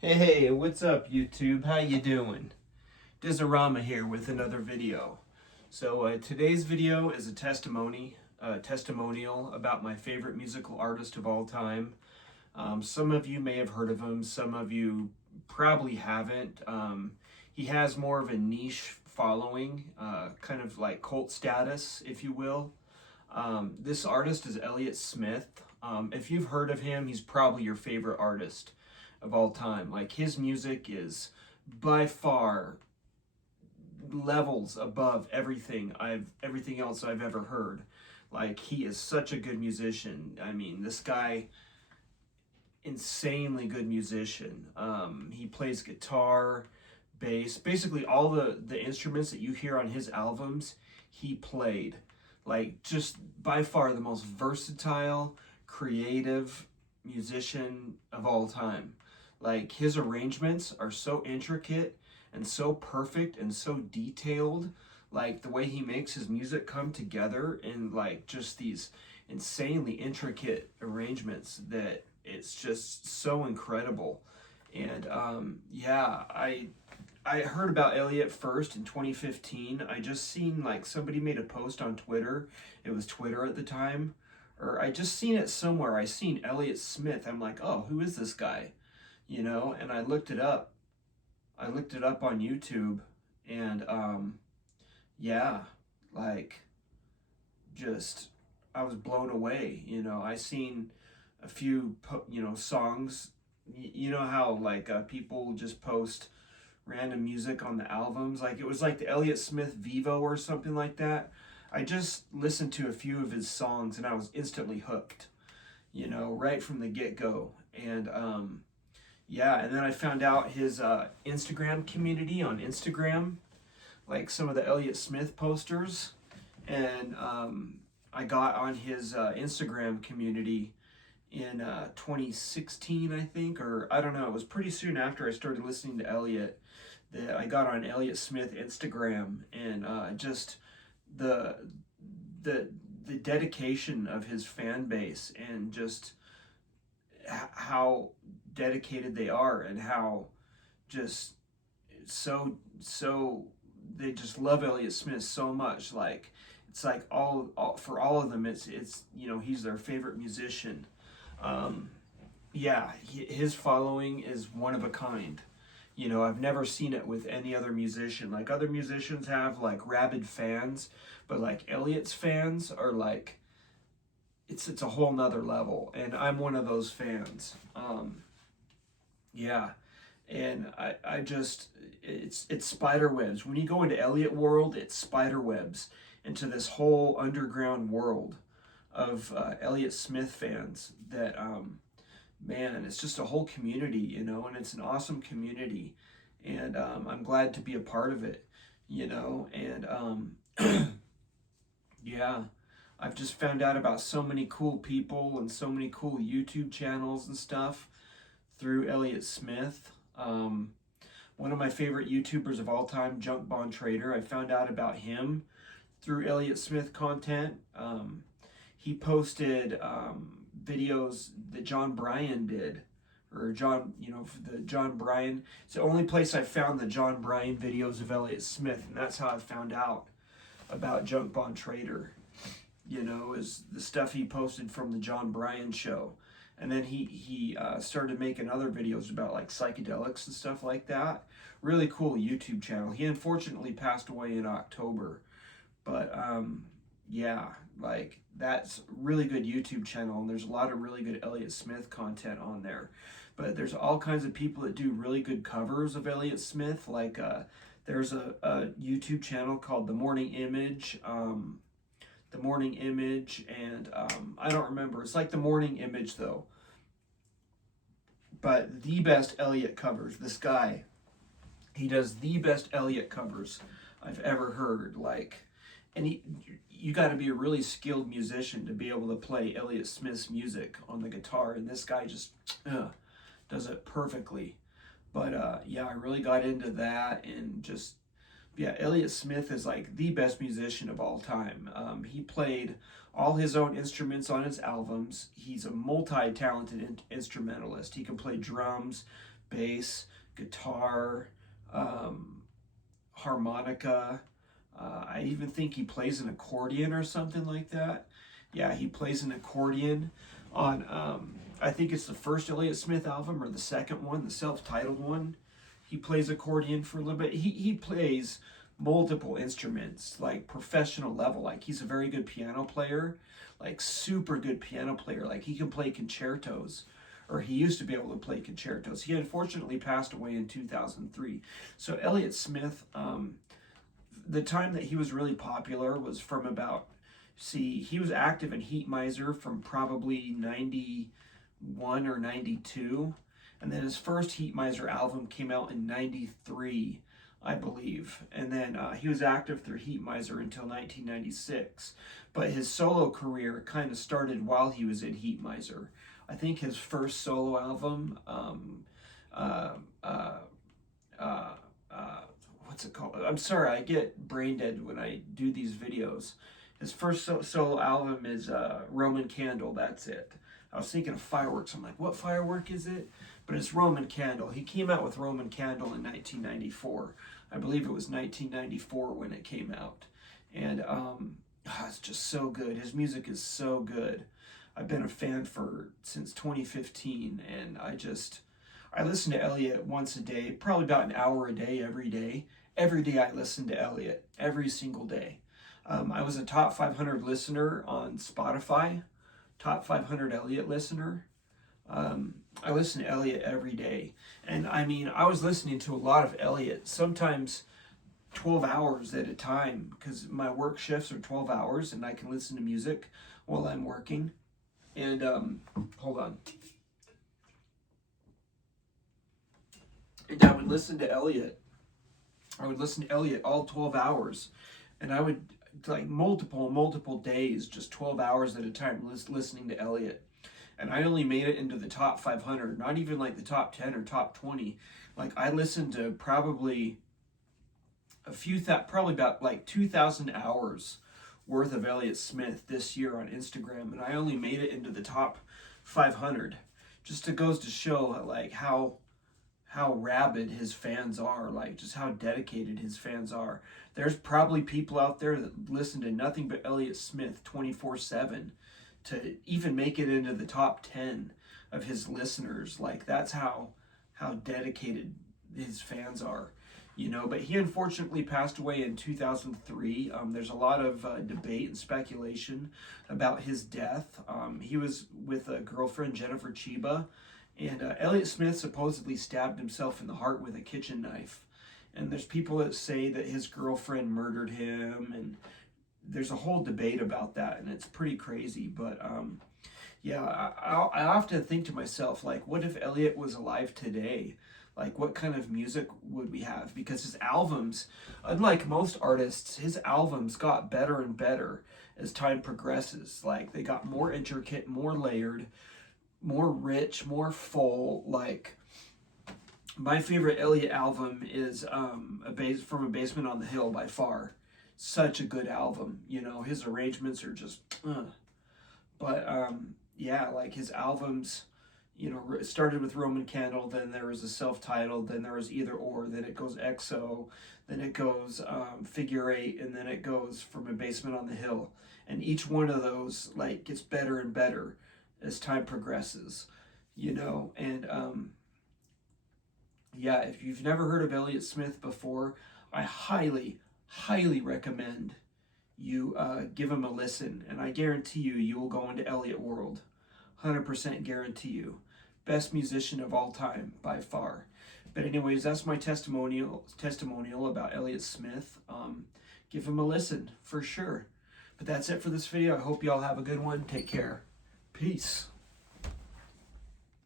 Hey, what's up YouTube? How you doing? Dizarama here with another video. Today's video is a testimonial about my favorite musical artist of all time. Some of you may have heard of him, some of you probably haven't. He has more of a niche following, kind of like cult status, if you will. This artist is Elliott Smith. If you've heard of him, he's probably your favorite artist of all time. Like, his music is by far levels above everything else I've ever heard. Like, he is such a good musician. I mean, this guy, insanely good musician. He plays guitar, bass, basically all the instruments that you hear on his albums, he played. Like, just by far the most versatile, creative musician of all time. Like, his arrangements are so intricate and so perfect and so detailed. Like, the way he makes his music come together in like just these insanely intricate arrangements, that it's just so incredible. And yeah, I heard about Elliot first in 2015. I just seen, like, somebody made a post on Twitter. It was Twitter at the time. Or I just seen it somewhere. I seen Elliott Smith. I'm like, oh, who is this guy? And I looked it up. I looked it up on YouTube, and yeah, like, just, I was blown away. I seen a few songs. You know how, like, people just post random music on the albums, like it was like the Elliott Smith Vivo or something like that. I just listened to a few of his songs and I was instantly hooked, right from the get-go. And yeah, and then I found out his Instagram community on Instagram, like some of the Elliott Smith posters. And I got on his Instagram community in 2016, I think, or I don't know. It was pretty soon after I started listening to Elliot that I got on Elliott Smith Instagram, and just the the dedication of his fan base, and just how dedicated they are, and how just so they just love Elliott Smith so much. Like, it's like all for all of them, it's he's their favorite musician. Yeah, his following is one of a kind. I've never seen it with any other musician. Like, other musicians have like rabid fans, but like Elliot's fans are like, it's a whole nother level, and I'm one of those fans. Yeah, and I just, it's spider webs. When you go into Elliot world, it's spider webs into this whole underground world of Elliott Smith fans that man, it's just a whole community, and it's an awesome community, and I'm glad to be a part of it, and yeah, I've just found out about so many cool people and so many cool YouTube channels and stuff through Elliott Smith. One of my favorite YouTubers of all time, Junk Bond Trader, I found out about him through Elliott Smith content. He posted videos that John Bryan did, or the John Bryan. It's the only place I found the John Bryan videos of Elliott Smith, and that's how I found out about Junk Bond Trader. Is the stuff he posted from the John Bryan show, and then he started making other videos about like psychedelics and stuff like that. Really cool YouTube channel. He unfortunately passed away in October, but yeah, like, that's really good YouTube channel, and there's a lot of really good Elliott Smith content on there. But there's all kinds of people that do really good covers of Elliott Smith. Like, there's a YouTube channel called The Morning Image. And I don't remember. It's like The Morning Image though. But the best Elliott covers. This guy, he does the best Elliott covers I've ever heard. Like, and you got to be a really skilled musician to be able to play Elliott Smith's music on the guitar, and this guy just does it perfectly. But yeah, I really got into that, and just, yeah, Elliott Smith is like the best musician of all time. He played all his own instruments on his albums. He's a multi-talented instrumentalist. He can play drums, bass, guitar, harmonica. I even think he plays an accordion or something like that. Yeah, he plays an accordion on, I think it's the first Elliott Smith album or the second one, the self-titled one. He plays accordion for a little bit. He plays multiple instruments, like professional level. Like he's a very good piano player, like super good piano player. Like he can play concertos, or he used to be able to play concertos. He unfortunately passed away in 2003. So Elliott Smith, the time that he was really popular was from about, see, he was active in Heat Miser from probably 91 or 92. And then his first Heat Miser album came out in 93, I believe. And then he was active through Heat Miser until 1996. But his solo career kind of started while he was in Heat Miser. I think his first solo album, what's it called? I'm sorry, I get brain dead when I do these videos. His first solo album is Roman Candle, that's it. I was thinking of Fireworks. I'm like, what firework is it? But it's Roman Candle. He came out with Roman Candle in 1994. I believe it was 1994 when it came out. And it's just so good. His music is so good. I've been a fan since 2015, and I listen to Elliot once a day, probably about an hour a day, every day. Every day I listen to Elliot, every single day. I was a top 500 listener on Spotify, top 500 Elliot listener. I listen to Elliot every day. And I mean, I was listening to a lot of Elliot, sometimes 12 hours at a time, because my work shifts are 12 hours and I can listen to music while I'm working. And hold on. And I would listen to Elliot. I would listen to Elliot all 12 hours. And I would, like, multiple days, just 12 hours at a time, listening to Elliot. And I only made it into the top 500, not even like the top 10 or top 20. Like, I listened to probably probably about like 2,000 hours worth of Elliott Smith this year on Instagram, and I only made it into the top 500. Just it goes to show like how rabid his fans are, like just how dedicated his fans are. There's probably people out there that listen to nothing but Elliott Smith 24/7 to even make it into the top 10 of his listeners. Like that's how dedicated his fans are. You know, but he unfortunately passed away in 2003. There's a lot of debate and speculation about his death. He was with a girlfriend, Jennifer Chiba, and Elliott Smith supposedly stabbed himself in the heart with a kitchen knife. And there's people that say that his girlfriend murdered him, and there's a whole debate about that, and it's pretty crazy. But yeah, I often think to myself, like, what if Elliot was alive today? Like, what kind of music would we have? Because his albums, unlike most artists, his albums got better and better as time progresses. Like, they got more intricate, more layered, more rich, more full. Like, my favorite Elliot album is From a Basement on the Hill by far. Such a good album. You know, his arrangements are just, But, yeah, like, his albums, you know, it started with Roman Candle, then there was a self-titled, then there was Either Or, then it goes XO, then it goes Figure Eight, and then it goes From a Basement on the Hill. And each one of those, like, gets better and better as time progresses, you know. And, yeah, if you've never heard of Elliott Smith before, I highly recommend you give him a listen. And I guarantee you will go into Elliott world. 100% guarantee you. Best musician of all time by far. But anyways, that's my testimonial about Elliott Smith. Give him a listen for sure. But that's it for this video. I hope y'all have a good one. Take care. Peace.